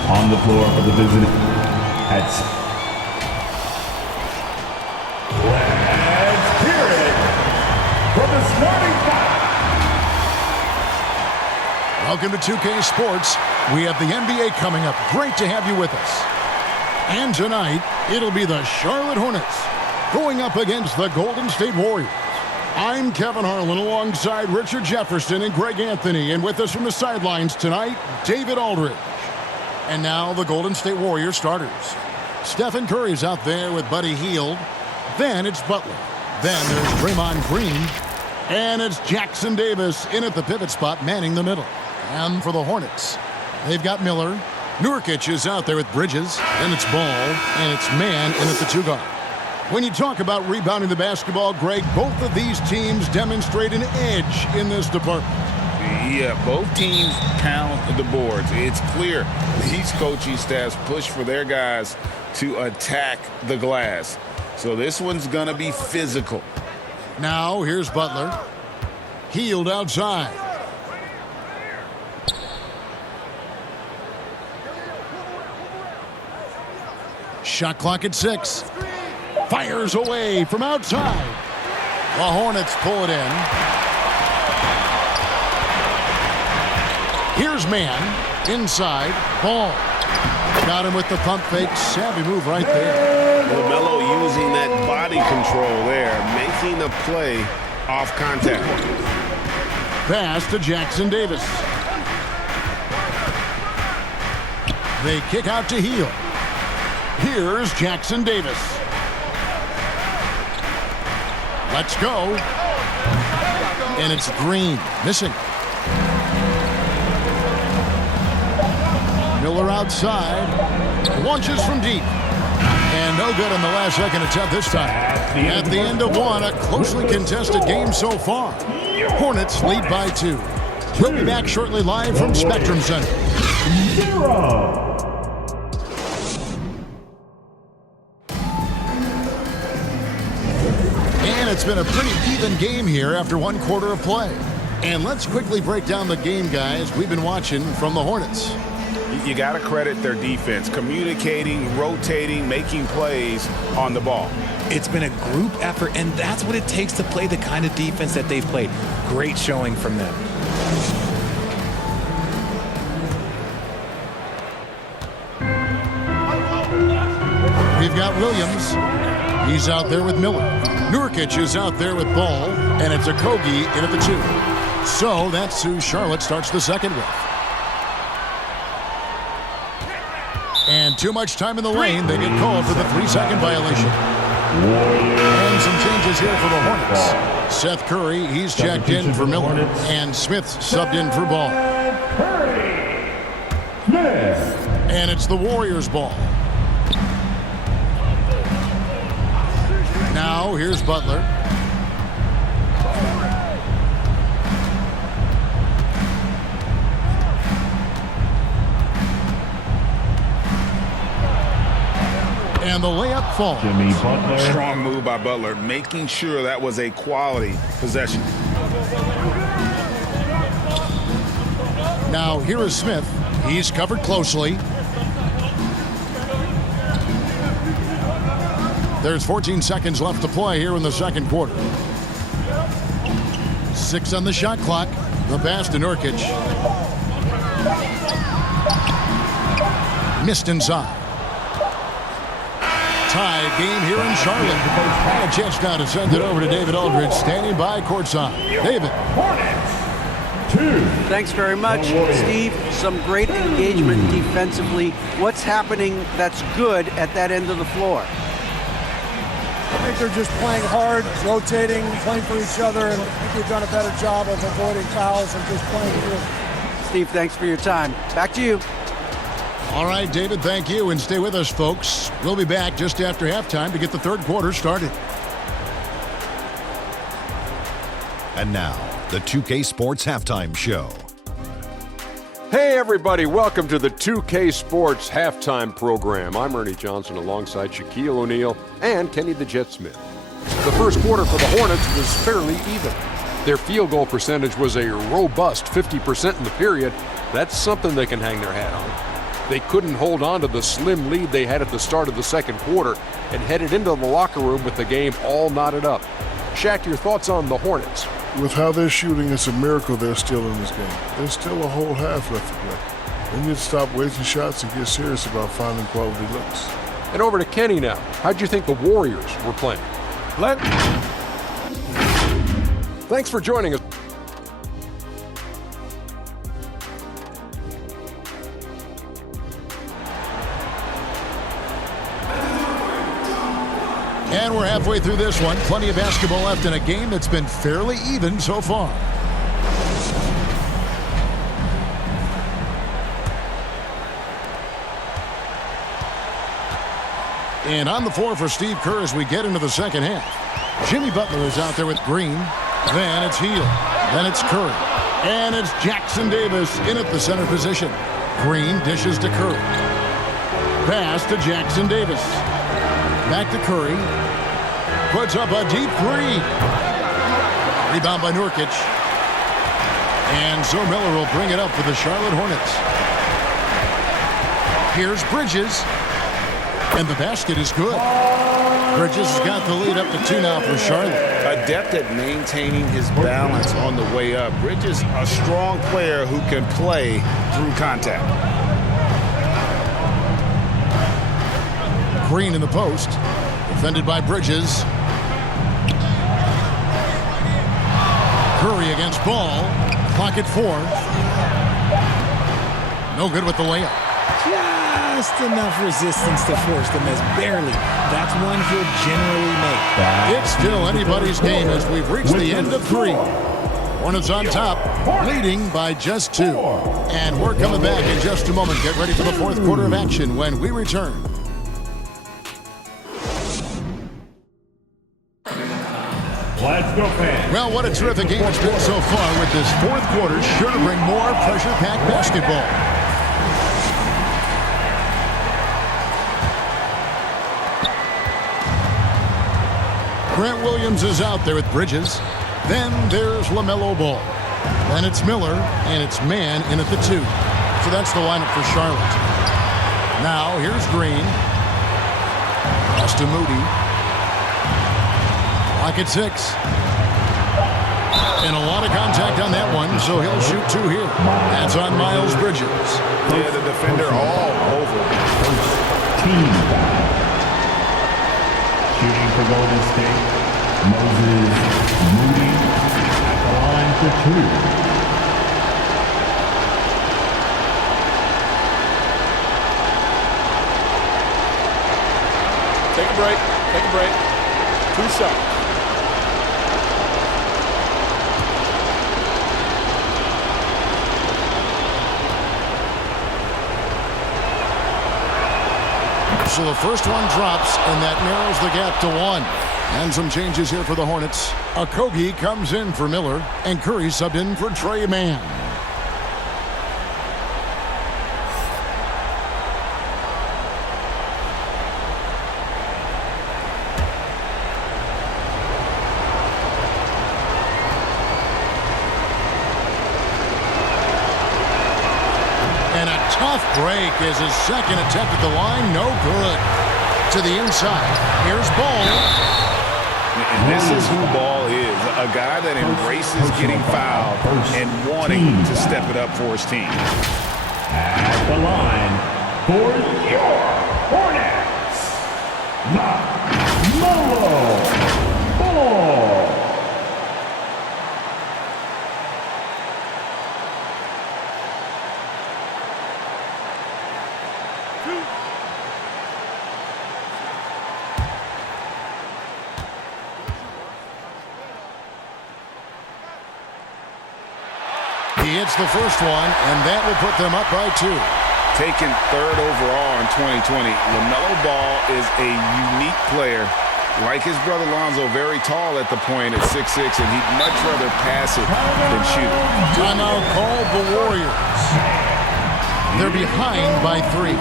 On the floor for the visiting. Let's hear it from the starting five. Welcome to 2K Sports. We have the NBA coming up. Great to have you with us. And tonight, it'll be the Charlotte Hornets going up against the Golden State Warriors. I'm Kevin Harlan alongside Richard Jefferson and Greg Anthony. And with us from the sidelines tonight, David Aldridge. And now the Golden State Warriors starters. Stephen Curry's out there with Buddy Hield. Then it's Butler. Then there's Draymond Green. And it's Jackson Davis in at the pivot spot, manning the middle. And for the Hornets, they've got Miller. Nurkic is out there with Bridges. Then it's Ball. And it's Man in at the two guard. When you talk about rebounding the basketball, Greg, both of these teams demonstrate an edge in this department. Yeah, both teams pound the boards. It's clear these coaching staffs push for their guys to attack the glass. So this one's going to be physical. Now here's Butler. Hield outside. Shot clock at 6. Fires away from outside. The Hornets pull it in. Here's Man. Inside. Ball. Got him with the pump fake. Savvy move right there. LaMelo using that body control there, making the play off contact. Pass to Jackson Davis. They kick out to Hield. Here's Jackson Davis. Let's go. And it's Green. Missing. Miller outside. Launches from deep. And no good on the last second attempt this time. At the end of one, a closely contested game so far. Hornets lead by 2. We'll be back shortly live from Spectrum Center. 0. And it's been a pretty even game here after one quarter of play. And let's quickly break down the game, guys, we've been watching from the Hornets. You got to credit their defense, communicating, rotating, making plays on the ball. It's been a group effort, and that's what it takes to play the kind of defense that they've played. Great showing from them. We've got Williams. He's out there with Miller. Nurkic is out there with Ball, and it's Okogie in at the 2. So that's who Charlotte starts the second with. And too much time in the lane. They get called for the 3-second violation. And some changes here for the Hornets. Seth Curry, he's checked in for Miller. And Smith's subbed in for Ball. And it's the Warriors' ball. Now here's Butler. And the layup falls. Jimmy Butler. Strong move by Butler, making sure that was a quality possession. Now here is Smith. He's covered closely. There's 14 seconds left to play here in the second quarter. 6 on the shot clock. The pass to Nurkic. Missed inside. Tie game here in Charlotte. And a chance now to send it over to David Aldridge, standing by courtside. David. Hornets 2. Thanks very much, Steve. Some great engagement defensively. What's happening that's good at that end of the floor? I think they're just playing hard, rotating, playing for each other, and I think they've done a better job of avoiding fouls and just playing through. Steve, thanks for your time. Back to you. All right, David, thank you, and stay with us, folks. We'll be back just after halftime to get the third quarter started. And now, the 2K Sports Halftime Show. Hey everybody, welcome to the 2K Sports Halftime Program. I'm Ernie Johnson alongside Shaquille O'Neal and Kenny the Jet Smith. The first quarter for the Hornets was fairly even. Their field goal percentage was a robust 50% in the period. That's something they can hang their hat on. They couldn't hold on to the slim lead they had at the start of the second quarter and headed into the locker room with the game all knotted up. Shaq, your thoughts on the Hornets? With how they're shooting, it's a miracle they're still in this game. There's still a whole half left to play. They need to stop wasting shots and get serious about finding quality looks. And over to Kenny now. How'd you think the Warriors were playing? Thanks for joining us. And we're halfway through this one. Plenty of basketball left in a game that's been fairly even so far. And on the floor for Steve Kerr as we get into the second half. Jimmy Butler is out there with Green. Then it's Hield. Then it's Curry. And it's Jackson Davis in at the center position. Green dishes to Curry. Pass to Jackson Davis. Back to Curry. Puts up a deep three. Rebound by Nurkic. And so Miller will bring it up for the Charlotte Hornets. Here's Bridges. And the basket is good. Bridges has got the lead up to 2 now for Charlotte. Adept at maintaining his balance on the way up. Bridges, a strong player who can play through contact. Green in the post. Defended by Bridges. Curry against Ball. Clock at 4. No good with the layup. Just enough resistance to force the miss. Barely. That's one he'll generally make. It's still anybody's game as we've reached the end of 3. Hornets on top, leading by just 2. And we're coming back in just a moment. Get ready for the fourth quarter of action when we return. Let's go, fans. Well, what a terrific game it's been so far with this fourth quarter. Sure to bring more pressure-packed basketball. Grant Williams is out there with Bridges. Then there's LaMelo Ball. Then it's Miller, and it's Mann in at the 2. So that's the lineup for Charlotte. Now here's Green. Pass to Moody. Clock at 6. And a lot of contact on that one, so he'll shoot 2 here. That's on Miles Bridges. Yeah, the defender all over. Team foul. Shooting for Golden State, Moses Moody at the line for 2. Take a break. Take a break. 2 shots. So the first one drops, and that narrows the gap to 1. And some changes here for the Hornets. Okogie comes in for Miller, and Curry subbed in for Trey Mann. Tough break is his second attempt at the line. No good. To the inside. Here's Ball. And this is who Ball is. A guy that embraces getting fouled and wanting to step it up for his team. At the line for your Hornets, LaMelo Ball. He hits the first one, and that will put them up by 2. Taken 3rd overall in 2020, LaMelo Ball is a unique player. Like his brother Lonzo, very tall at the point at 6'6", and he'd much rather pass it than shoot. Timeout called the Warriors. They're behind by 3.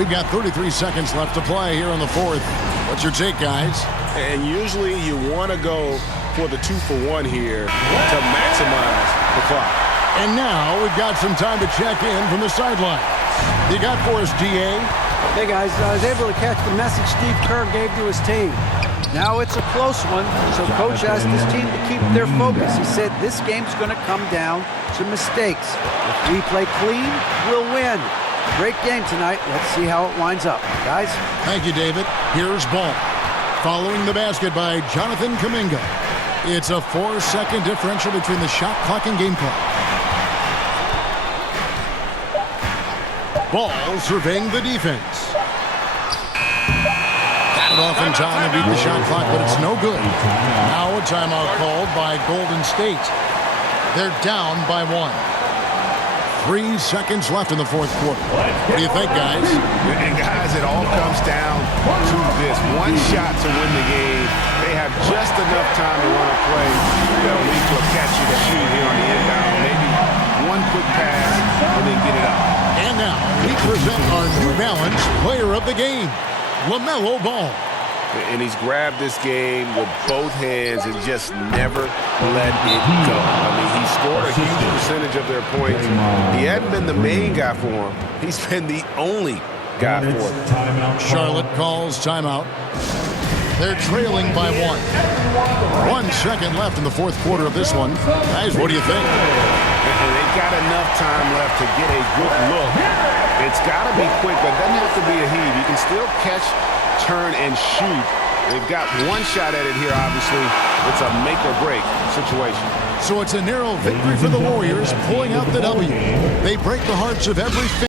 We've got 33 seconds left to play here in the fourth. What's your take, guys? And usually you want to go for the 2-for-1 here to maximize the clock. And now we've got some time to check in from the sidelines. You got for us, DA? Hey guys, I was able to catch the message Steve Kerr gave to his team. Now it's a close one, so coach asked his team to keep their focus. He said this game's going to come down to mistakes. If we play clean, we'll win. Great game tonight. Let's see how it winds up. Guys? Thank you, David. Here's ball. Following the basket by Jonathan Kuminga. It's a 4-second differential between the shot clock and game clock. Ball surveying the defense. Got it off in time to beat the shot clock, but it's no good. Now a timeout called by Golden State. They're down by 1. 3 seconds left in the fourth quarter. What do you think, guys? And guys, it all comes down to this. One shot to win the game. They have just enough time to run a play that'll lead to a catch and shoot here on the inbound. Maybe one quick pass and then get it up. And now we present our New Balance player of the game, LaMelo Ball. And he's grabbed this game with both hands and just never let it go. I mean, he scored a huge percentage of their points. He hadn't been the main guy for him. He's been the only guy for him. Charlotte calls timeout. They're trailing by 1. 1 second left in the fourth quarter of this one. Guys, what do you think? And they've got enough time left to get a good look. It's got to be quick, but it doesn't have to be a heave. You can still catch, turn, and shoot. They've got one shot at it here, obviously. It's a make-or-break situation. So it's a narrow victory for the Warriors, pulling out the W. They break the hearts of every fan.